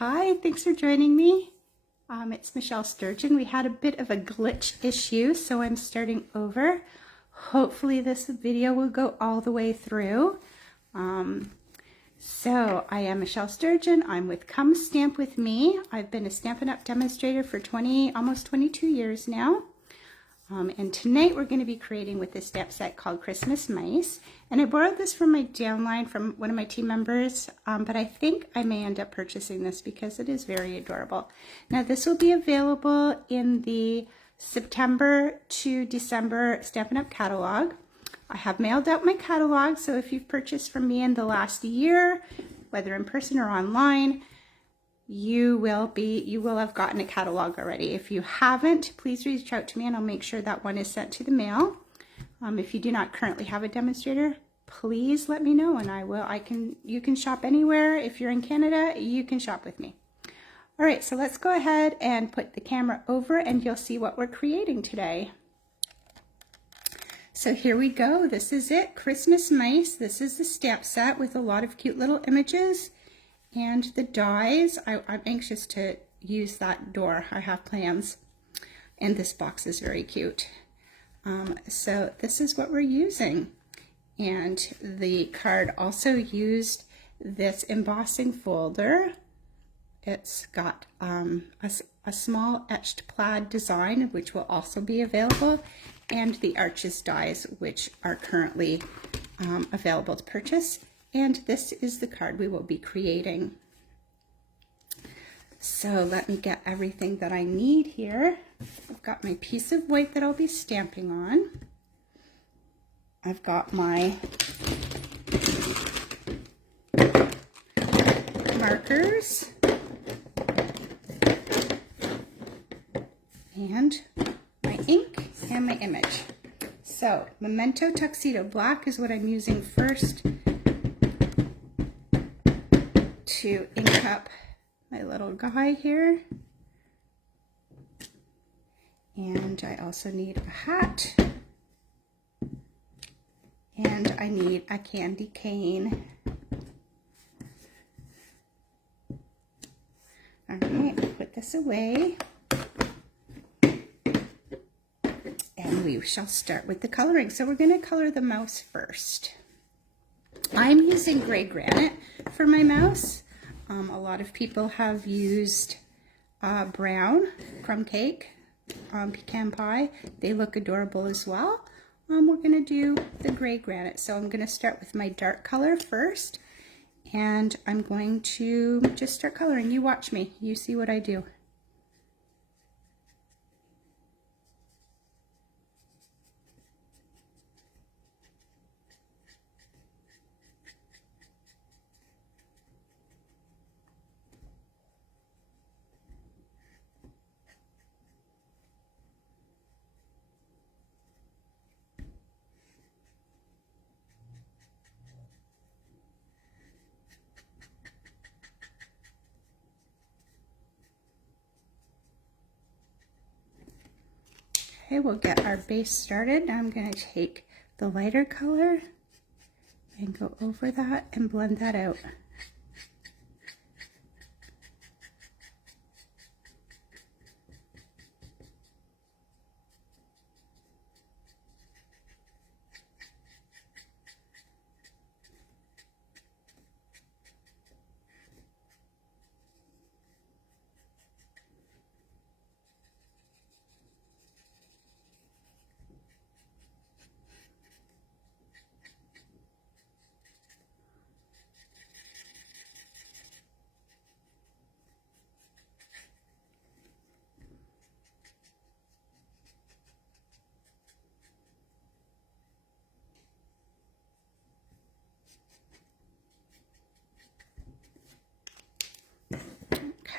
Hi, thanks for joining me. It's Michelle Sturgeon. We had a bit of a glitch issue, so I'm starting over. Hopefully this video will go all the way through. So I am Michelle Sturgeon. I'm with Come Stamp With Me. I've been a Stampin' Up! Demonstrator for almost 22 years now. And tonight we're going to be creating with this stamp set called Christmas Mice. And I borrowed this from my downline from one of my team members, but I think I may end up purchasing this because it is very adorable. Now this will be available in the September to December Stampin' Up! Catalog. I have mailed out my catalog, so if you've purchased from me in the last year, whether in person or online, you will have gotten a catalog already. If you haven't, please reach out to me and I'll make sure that one is sent to the mail. If you do not currently have a demonstrator, please let me know and you can shop anywhere. If you're in Canada, you can shop with me. All right, so let's go ahead and put the camera over and you'll see what we're creating today. So here we go. This is it, Christmas Mice. This is the stamp set with a lot of cute little images. And the dies, I'm anxious to use that door. I have plans. And this box is very cute. So this is what we're using. And the card also used this embossing folder. It's got a small etched plaid design, which will also be available, and the Arches dies, which are currently available to purchase. And this is the card we will be creating. So let me get everything that I need here. I've got my piece of white that I'll be stamping on. I've got my markers and my ink and my image. So Memento Tuxedo Black is what I'm using first to ink up my little guy here. And I also need a hat. And I need a candy cane. All right, put this away. And we shall start with the coloring. So we're going to color the mouse first. I'm using gray granite for my mouse. A lot of people have used brown crumb cake, pecan pie. They look adorable as well. We're going to do the gray granite. So I'm going to start with my dark color first. And I'm going to just start coloring. You watch me. You see what I do. Okay, we'll get our base started. Now I'm going to take the lighter color and go over that and blend that out.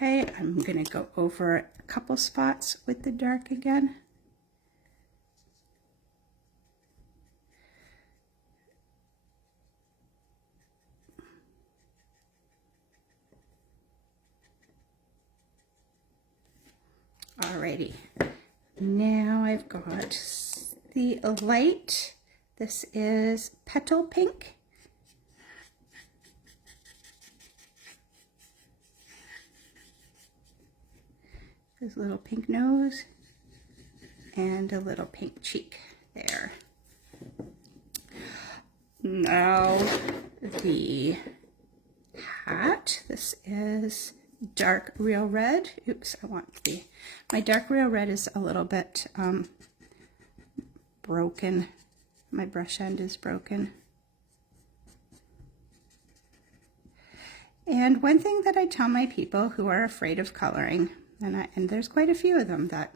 Okay, I'm going to go over a couple spots with the dark again. Alrighty, now I've got the light. This is Petal Pink. His little pink nose and a little pink cheek there. Now the hat. This is dark real red. Oops, my dark real red is a little bit broken. My brush end is broken. And one thing that I tell my people who are afraid of coloring, and there's quite a few of them that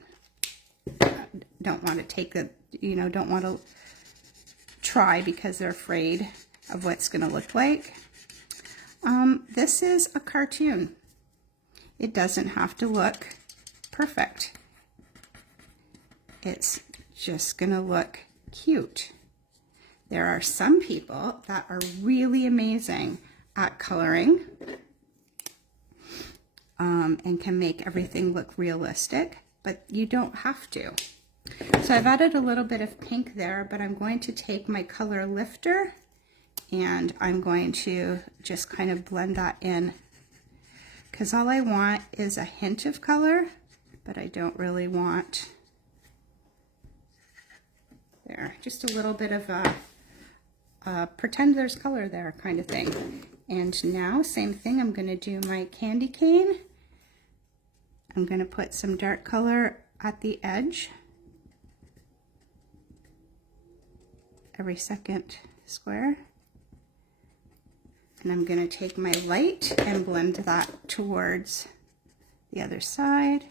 don't want to take the, don't want to try because they're afraid of what's going to look like. This is a cartoon. It doesn't have to look perfect. It's just going to look cute. There are some people that are really amazing at coloring and can make everything look realistic, but you don't have to. So I've added a little bit of pink there, but I'm going to take my color lifter and I'm going to just kind of blend that in, because all I want is a hint of color, but I don't really want, there, just a little bit of a pretend there's color there kind of thing. And now, same thing, I'm going to do my candy cane. I'm going to put some dark color at the edge, every second square. And I'm going to take my light and blend that towards the other side.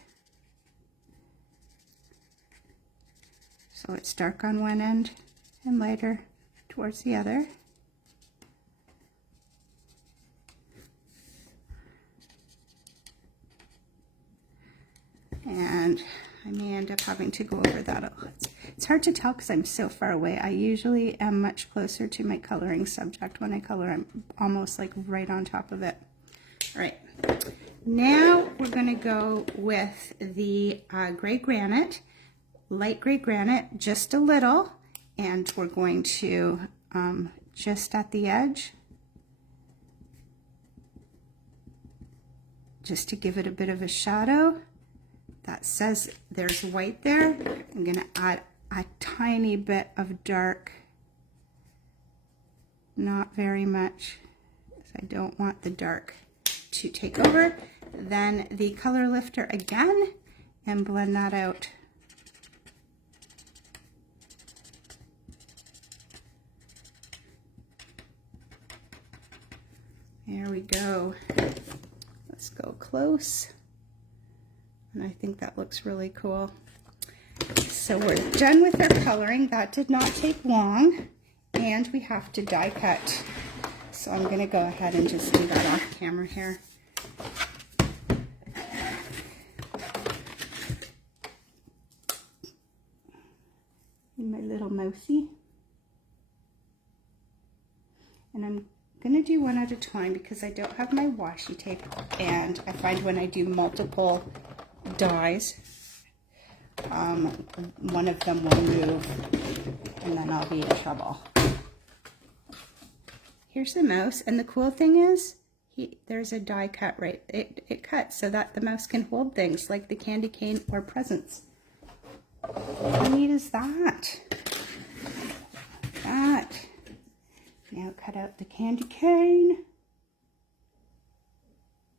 So it's dark on one end and lighter towards the other. And I may end up having to go over that a lot. It's hard to tell because I'm so far away. I usually am much closer to my coloring subject. When I color, I'm almost like right on top of it. All right, now we're going to go with the gray granite, light gray granite, just a little, and we're going to just at the edge, just to give it a bit of a shadow. That says there's white there. I'm going to add a tiny bit of dark, not very much, because I don't want the dark to take over. Then the color lifter again and blend that out. There we go. Let's go close. And I think that looks really cool. So we're done with our coloring. That did not take long. And we have to die cut. So I'm going to go ahead and just do that off camera here. And my little mousey. And I'm going to do one at a time because I don't have my washi tape. And I find when I do multiple dies, one of them will move and then I'll be in trouble. Here's the mouse, and the cool thing is there's a die cut right, it cuts so that the mouse can hold things like the candy cane or presents. How neat is that? Now cut out the candy cane.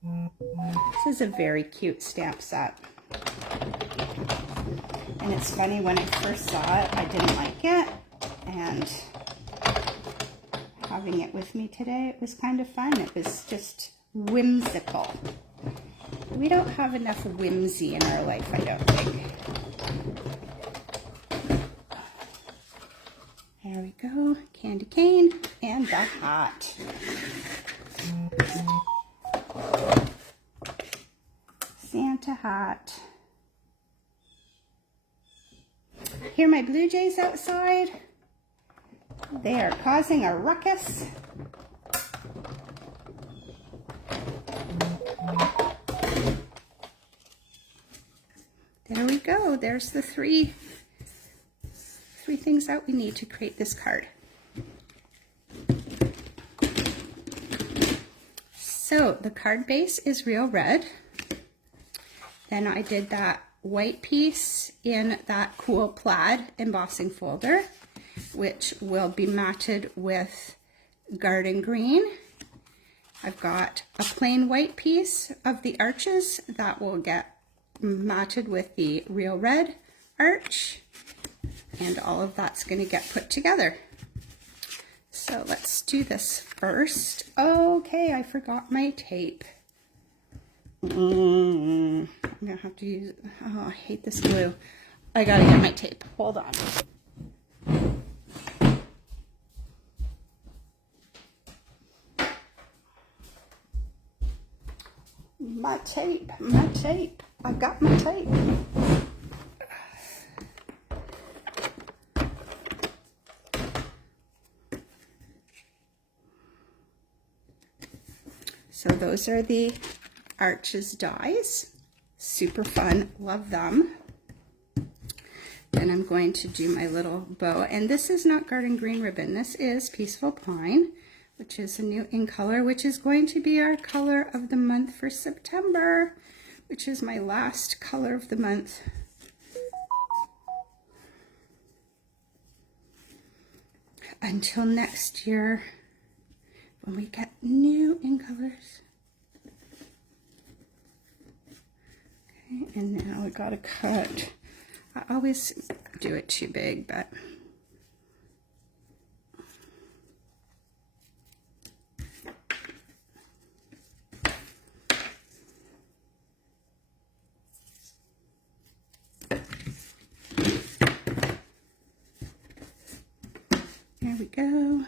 This is a very cute stamp set. And it's funny, when I first saw it, I didn't like it. And having it with me today, it was kind of fun. It was just whimsical. We don't have enough whimsy in our life, I don't think. There we go. Candy cane and the hat. Santa hat. Hear my blue jays outside? They are causing a ruckus. There we go. There's the three things that we need to create this card. So the card base is real red. Then I did that white piece in that cool plaid embossing folder, which will be matted with garden green. I've got a plain white piece of the arches that will get matted with the real red arch, and all of that's going to get put together. So let's do this first. Okay, I forgot my tape. I'm gonna have to use, oh, I hate this glue. I gotta get my tape. Hold on. My tape, my tape. I've got my tape. So those are the arches dies. Super fun, love them. Then I'm going to do my little bow, and this is not garden green ribbon. This is Peaceful Pine, which is a new in color, which is going to be our color of the month for September, which is my last color of the month. Until next year, when we get new in colors. Okay, and now we gotta cut. I always do it too big, but there we go.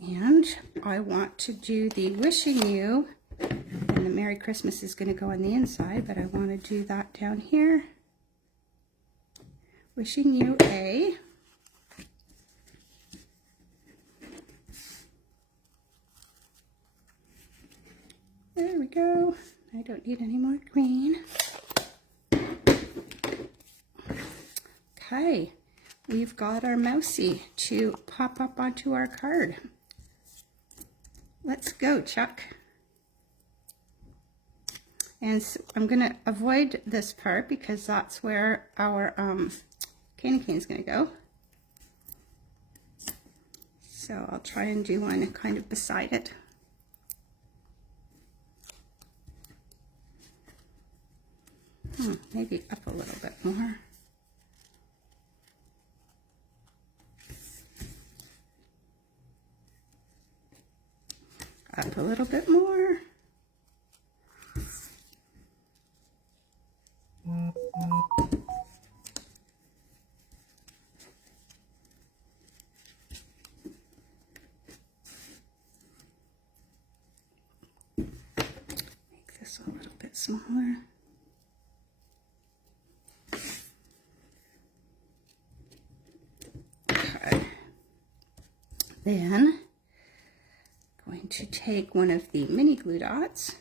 And I want to do the wishing you, and the Merry Christmas is going to go on the inside, but I want to do that down here. Wishing you a there we go. I don't need any more green. Okay, we've got our mousey to pop up onto our card. Let's go, Chuck. And so I'm going to avoid this part because that's where our candy cane is going to go. So I'll try and do one kind of beside it. Maybe up a little bit more. Up a little bit more. Make this a little bit smaller. Okay. Then going to take one of the mini glue dots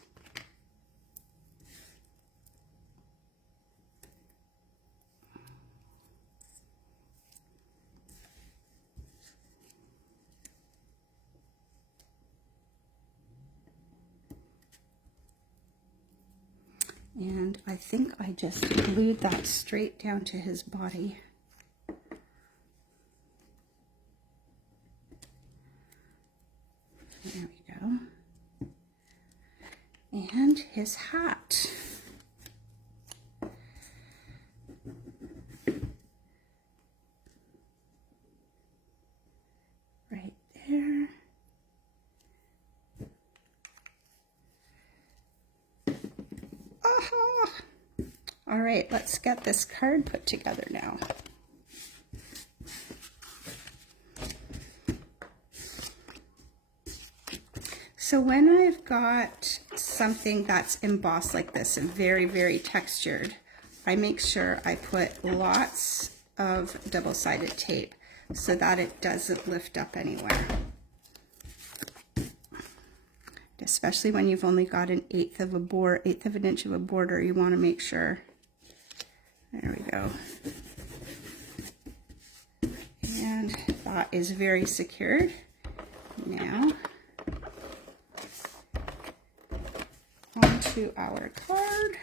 and I think I just glued that straight down to his body. There we go. And his hat. Right there. Aha! All right, let's get this card put together now. So when I've got something that's embossed like this and very, very textured, I make sure I put lots of double-sided tape so that it doesn't lift up anywhere. Especially when you've only got an eighth of an inch of a border, you want to make sure. There we go. And that is very secured. Now, onto our card.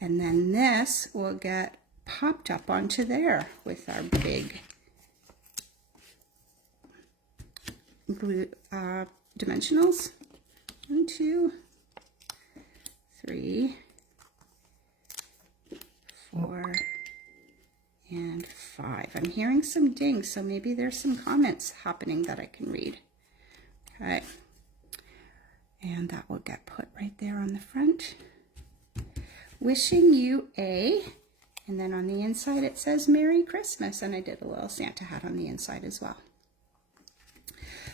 And then this will get popped up onto there with our big glue dimensionals. 1, 2, 3, 4, and 5. I'm hearing some dings, so maybe there's some comments happening that I can read. Okay. And that will get put right there on the front. Wishing you a, and then on the inside it says Merry Christmas, and I did a little Santa hat on the inside as well.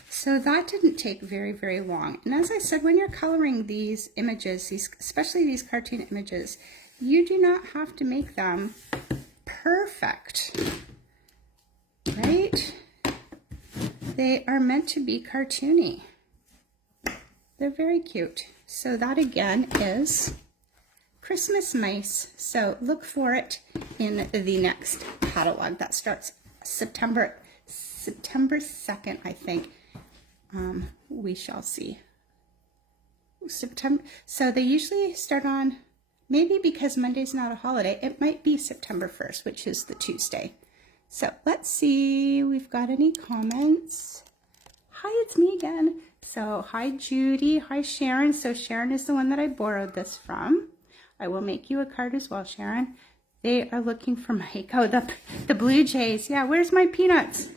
So that didn't take very, very long. And as I said, when you're coloring these images, especially these cartoon images, you do not have to make them perfect, right? They are meant to be cartoony. They're very cute. So that again is Christmas mice. So look for it in the next catalog that starts September 2nd, I think. We shall see. September. So they usually start on, maybe because Monday's not a holiday, it might be September 1st, which is the Tuesday. So let's see, we've got any comments. Hi, it's me again. So hi Judy, hi Sharon. So Sharon is the one that I borrowed this from. I will make you a card as well, Sharon. They are looking for Mike. Oh, the Blue Jays. Yeah, where's my peanuts?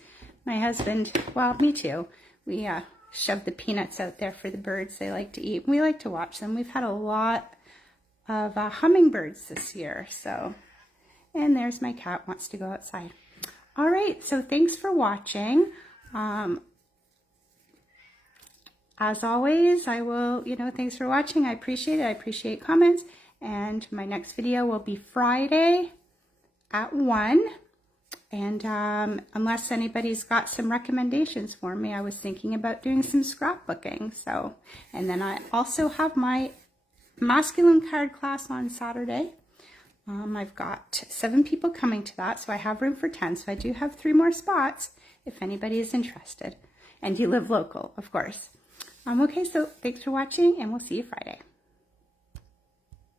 My husband, well, me too. We shove the peanuts out there for the birds. They like to eat. We like to watch them. We've had a lot of hummingbirds this year. So, and there's my cat, wants to go outside. All right, so thanks for watching. As always, I will, thanks for watching. I appreciate it. I appreciate comments. And my next video will be Friday at 1. And unless anybody's got some recommendations for me, I was thinking about doing some scrapbooking. So, and then I also have my masculine card class on Saturday. I've got 7 people coming to that, so I have room for 10. So I do have 3 more spots if anybody is interested. And you live local, of course. Okay, so thanks for watching, and we'll see you Friday.